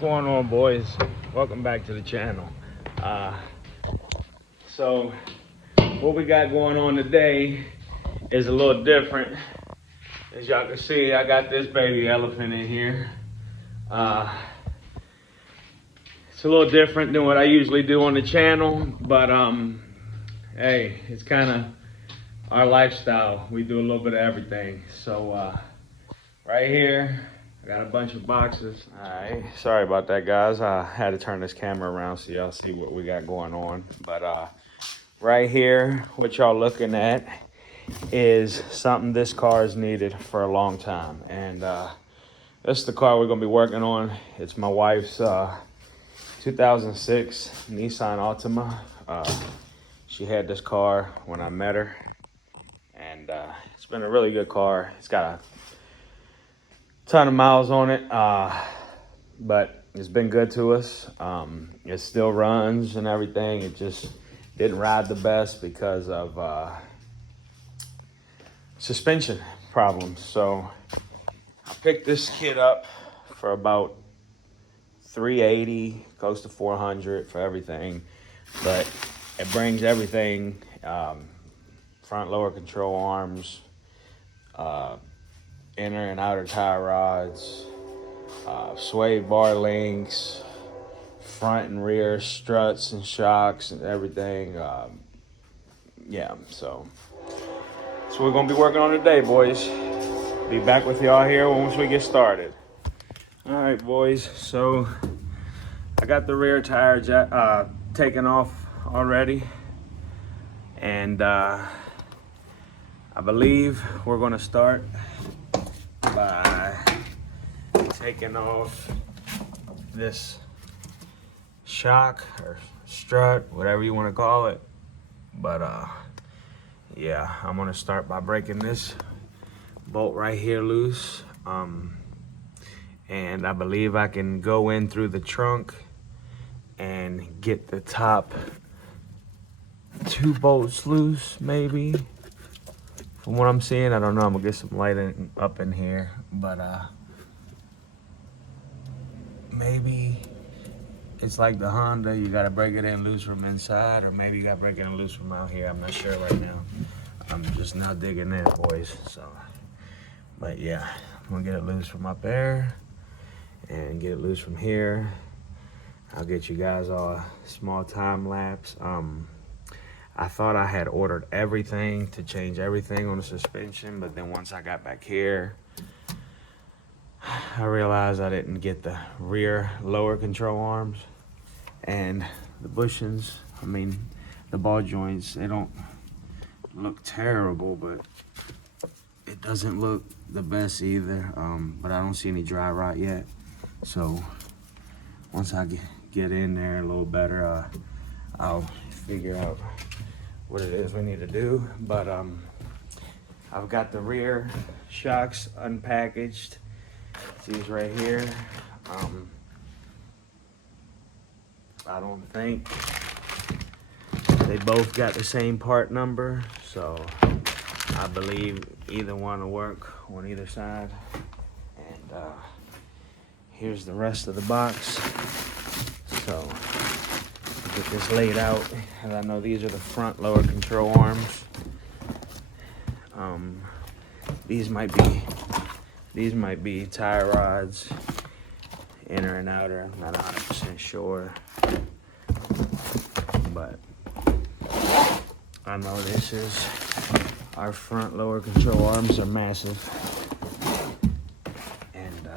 going on, boys? Welcome back to the channel. So what we got going on today is a little different. As y'all can see, I got this baby elephant in here. It's a little different than what I usually do on the channel, but hey, it's kind of our lifestyle. We do a little bit of everything. So right here, I got a bunch of boxes. All right, sorry about that, guys. I had to turn this camera around so y'all see what we got going on. But right here, what y'all looking at is something this car has needed for a long time. And this is the car we're gonna be working on. It's my wife's 2006 Nissan Altima. She had this car when I met her. And it's been a really good car. It's got a ton of miles on it, but it's been good to us. It still runs and everything. It just didn't ride the best because of suspension problems. So I picked this kid up for about $380, close to $400 for everything, but it brings everything, front lower control arms, inner and outer tie rods, suede bar links, front and rear struts and shocks and everything. Yeah, so that's what we're gonna be working on today, boys. Be back with y'all here once we get started. All right, boys, so I got the rear tire taken off already, and I believe we're gonna start by taking off this shock or strut, whatever you want to call it. But yeah, I'm gonna start by breaking this bolt right here loose, and I believe I can go in through the trunk and get the top 2 bolts loose, maybe. From what I'm seeing, I don't know. I'm gonna get some light up in here, but maybe it's like the Honda. You gotta break it in loose from inside, or maybe you gotta break it in loose from out here. I'm not sure right now. I'm just now digging in, boys. So, but yeah, I'm gonna get it loose from up there and get it loose from here. I'll get you guys all a small time lapse. I thought I had ordered everything to change everything on the suspension, but then once I got back here, I realized I didn't get the rear lower control arms and the bushings. I mean, the ball joints, they don't look terrible, but it doesn't look the best either. But I don't see any dry rot yet. So once I get in there a little better, I'll figure out what it is we need to do. But I've got the rear shocks unpackaged. These right here. I don't think they both got the same part number, so I believe either one will work on either side. And here's the rest of the box. So get this laid out, and I know these are the front lower control arms. These might be tie rods, inner and outer. I'm not 100% sure, but I know this is our front lower control arms are massive, and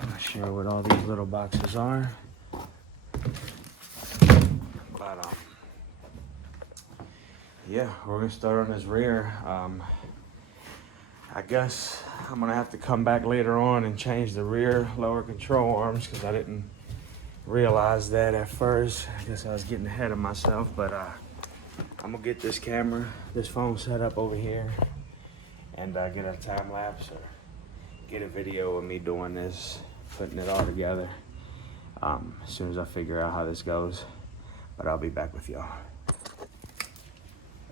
I'm not sure what all these little boxes are. But yeah, we're gonna start on this rear. I guess I'm gonna have to come back later on and change the rear lower control arms because I didn't realize that at first. I guess I was getting ahead of myself, but I'm gonna get this phone set up over here and get a time lapse or get a video of me doing this, putting it all together as soon as I figure out how this goes. But I'll be back with y'all.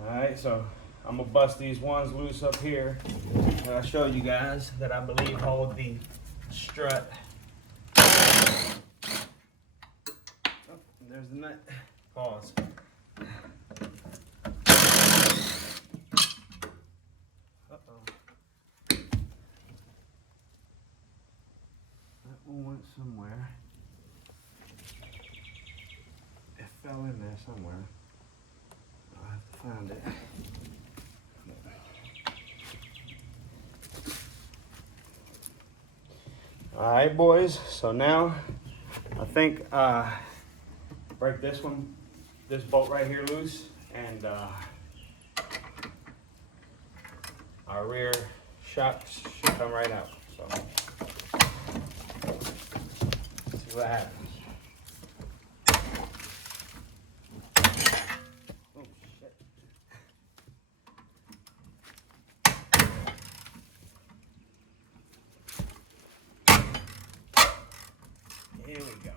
All right, so I'm gonna bust these ones loose up here that I showed you guys that I believe hold the strut There's the nut. Pause. Uh-oh. That one went somewhere. It fell in there somewhere. I'll have to find it. All right, boys. So now I think break this bolt right here loose, and our rear shocks should come right out. So let's see what happens. Oh shit. Here we go.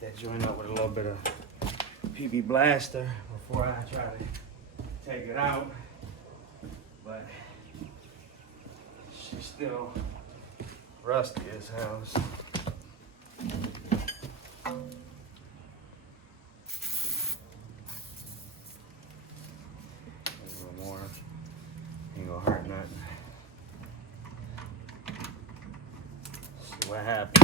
That joint up with a little bit of PB Blaster before I try to take it out, but she's still rusty as hell. A little more, ain't gonna hurt nothing. See what happens.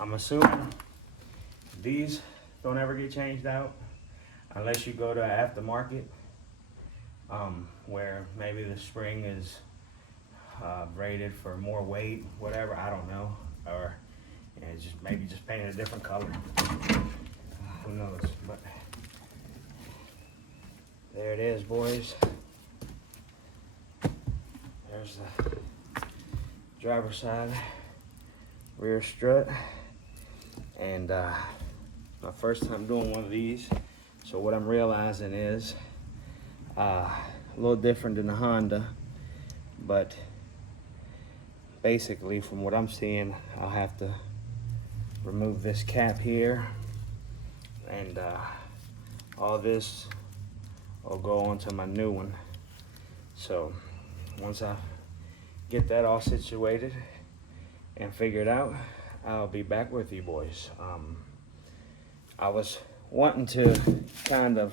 I'm assuming these don't ever get changed out unless you go to aftermarket, where maybe the spring is braided for more weight, whatever, I don't know, or just maybe just painted a different color. Who knows? But there it is, boys. There's the driver's side rear strut. And my first time doing one of these, so what I'm realizing is a little different than the Honda, but basically from what I'm seeing, I'll have to remove this cap here, and all this will go onto my new one. So once I get that all situated and figured out, I'll be back with you boys. I was wanting to kind of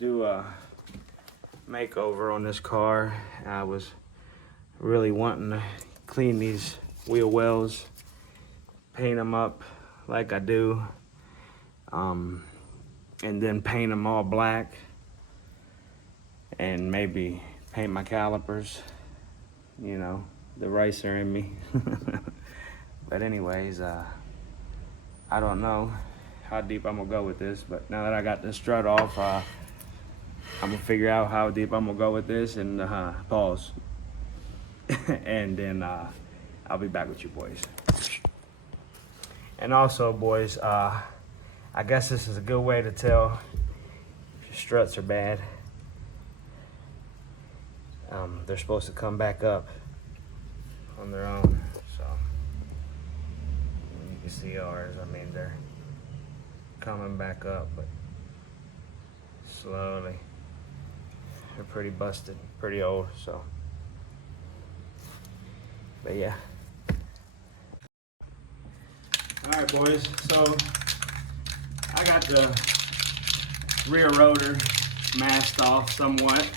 do a makeover on this car. I was really wanting to clean these wheel wells, paint them up like I do, and then paint them all black, and maybe paint my calipers, you know, the racer in me. But anyways, I don't know how deep I'm gonna go with this, but now that I got the strut off, I'm gonna figure out how deep I'm gonna go with this, and pause. And then I'll be back with you boys. And also, boys, I guess this is a good way to tell if your struts are bad. They're supposed to come back up on their own, so you can see ours. I mean, they're coming back up, but slowly. They're pretty busted, pretty old, so. But yeah. All right, boys, so I got the rear rotor masked off somewhat.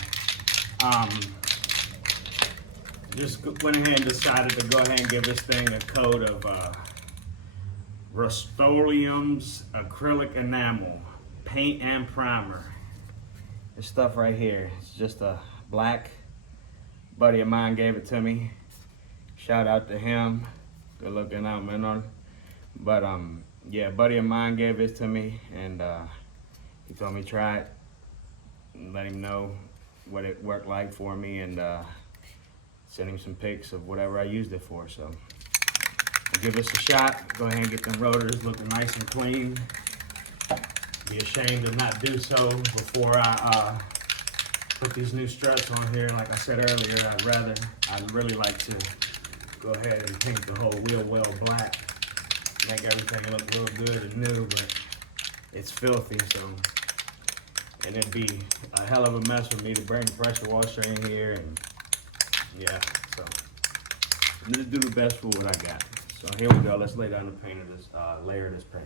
Just went ahead and decided to go ahead and give this thing a coat of Rust-Oleum's acrylic enamel paint and primer. This stuff right here, it's just a black. Buddy of mine gave it to me. Shout out to him. Good looking out, man. But yeah, a buddy of mine gave this to me, and he told me try it and let him know what it worked like for me, and send him some pics of whatever I used it for. So we'll give this a shot. Go ahead and get them rotors looking nice and clean. Be ashamed to not do so before I put these new struts on here. Like I said earlier, I'd really like to go ahead and paint the whole wheel well black, make everything look real good and new, but it's filthy, so, and it'd be a hell of a mess for me to bring the pressure washer in here, and yeah, so I'm gonna do the best for what I got. So here we go, let's lay down the paint of this, layer of this paint.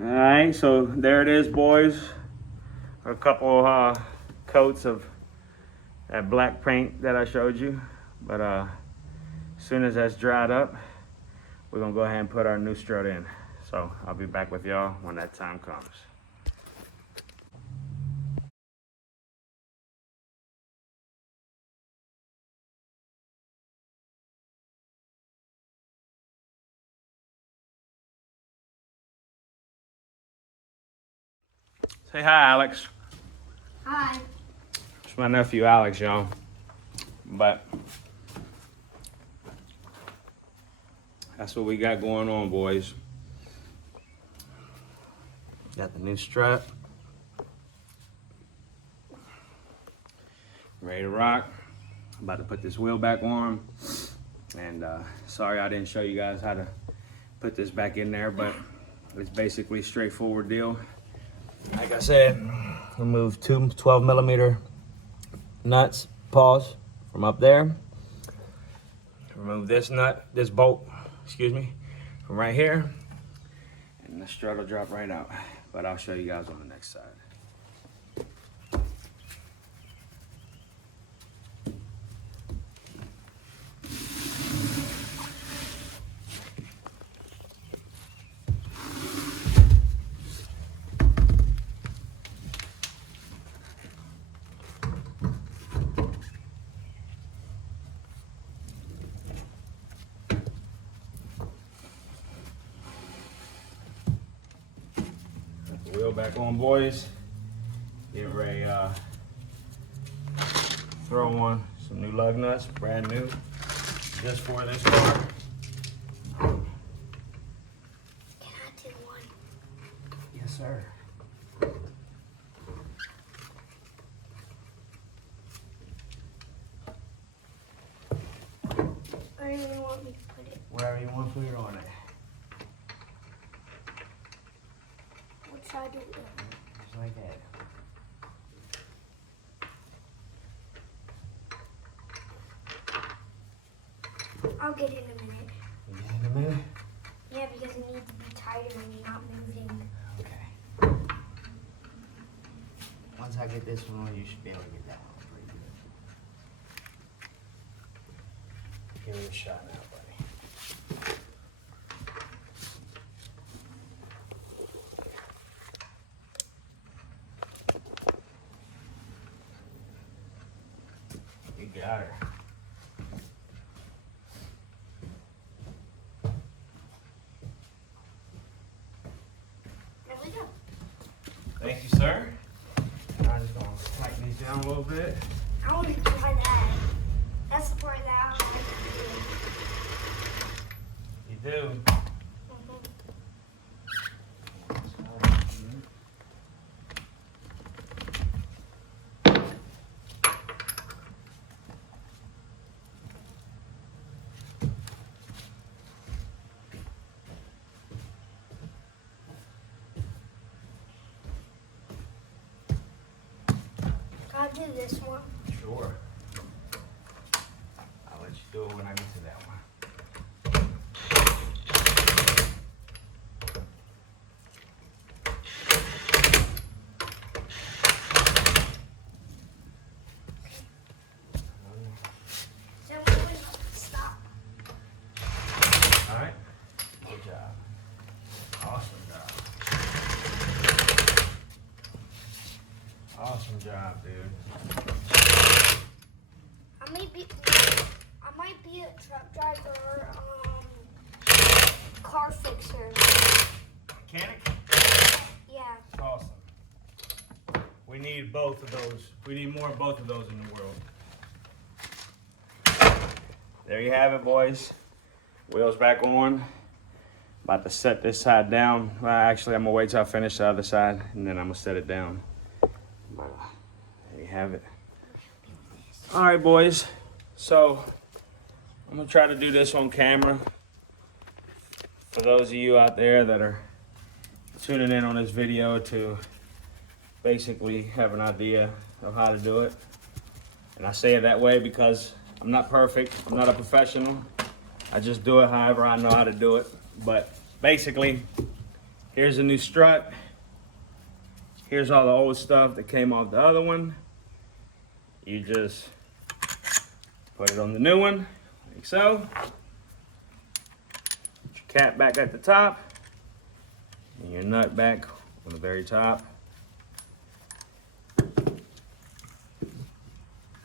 Alright, so there it is, boys. A couple coats of that black paint that I showed you. But as soon as that's dried up, we're gonna go ahead and put our new strut in. So I'll be back with y'all when that time comes. Say hi, Alex. Hi. It's my nephew, Alex, y'all. But that's what we got going on, boys. Got the new strut. Ready to rock. About to put this wheel back on. And sorry I didn't show you guys how to put this back in there, but it's basically a straightforward deal. Like I said, remove two 12mm nuts, pause from up there. Remove this nut, this bolt, excuse me, from right here. And the strut will drop right out. But I'll show you guys on the next side. Wheel back on, boys. Get ready, throw on some new lug nuts, brand new, just for this car. Can I do one? Yes, sir. Where do you want me to put it? Wherever you want to put it on it. What should I do? Just like that. I'll get it in a minute. You get it in a minute? Yeah, because it needs to be tighter when you're not moving. Okay. Once I get this one on, you should be able to get that one pretty good. Give it a shot now, buddy. You got her. There we go. Thank you, sir. And I'm just gonna tighten these down a little bit. I want to try that. That's the part that I want to do. You do. Can I do this one? Sure. I'll let you do it when I get to that one. So I'm going to stop. All right. Good job. Awesome job. Awesome job, dude. I might be a truck driver or car fixer. Mechanic? Yeah. That's awesome. We need both of those. We need more of both of those in the world. There you have it, boys. Wheels back on. About to set this side down. Well, actually, I'm gonna wait till I finish the other side, and then I'm gonna set it down. But there you have it. All right, boys. So I'm gonna try to do this on camera. For those of you out there that are tuning in on this video to basically have an idea of how to do it. And I say it that way because I'm not perfect. I'm not a professional. I just do it however I know how to do it. But basically, here's a new strut. Here's all the old stuff that came off the other one. You just put it on the new one, like so. Put your cap back at the top. And your nut back on the very top.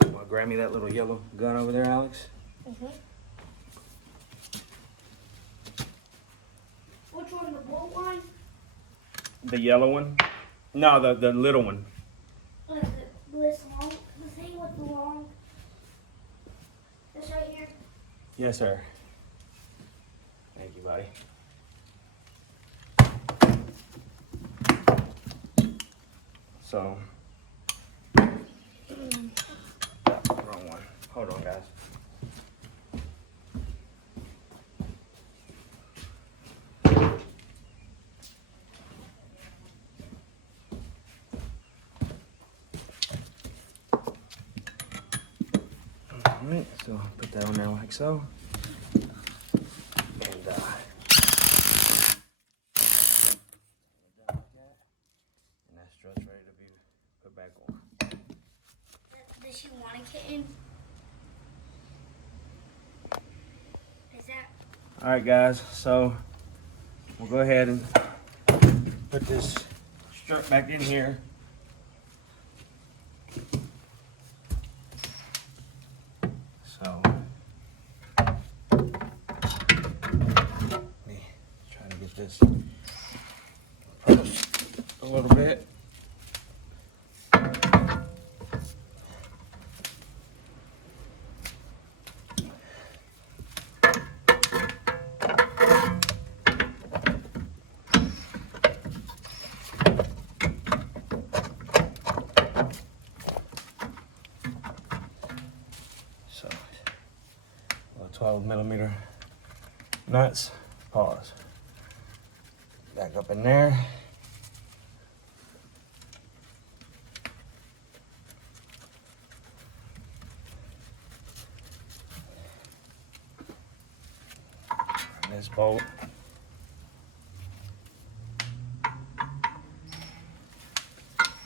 Want to grab me that little yellow gun over there, Alex? Mm-hmm. Which one, the blue one? The yellow one? No, the little one. What is it? This long? The thing with the long? This right here? Yes, sir. Thank you, buddy. So, wrong one. Hold on, guys. Alright, so put that on there like so. And that strut's ready to be put back on. Does she want a kitten? Is that? Alright guys, so we'll go ahead and put this strut back in here. So let me try to get this approached a little bit. So 12mm nuts. Pause. Back up in there. And this bolt.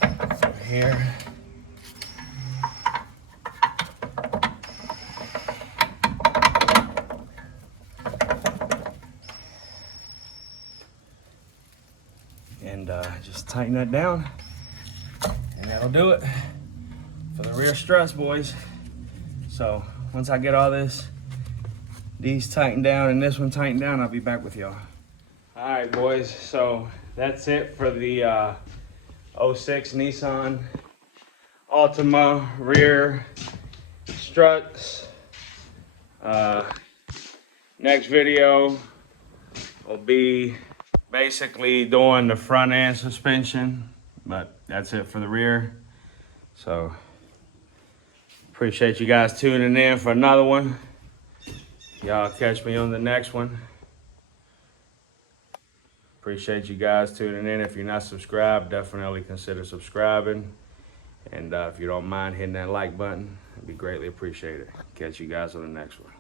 Through here. And just tighten that down, and that'll do it for the rear struts, boys. So once I get all these tightened down and this one tightened down, I'll be back with y'all. All right, boys, so that's it for the 06 Nissan Altima rear struts. Next video will be basically doing the front end suspension, but that's it for the rear. So appreciate you guys tuning in for another one. Y'all catch me on the next one. Appreciate you guys tuning in. If you're not subscribed, definitely consider subscribing. And if you don't mind hitting that like button, it'd be greatly appreciated. Catch you guys on the next one.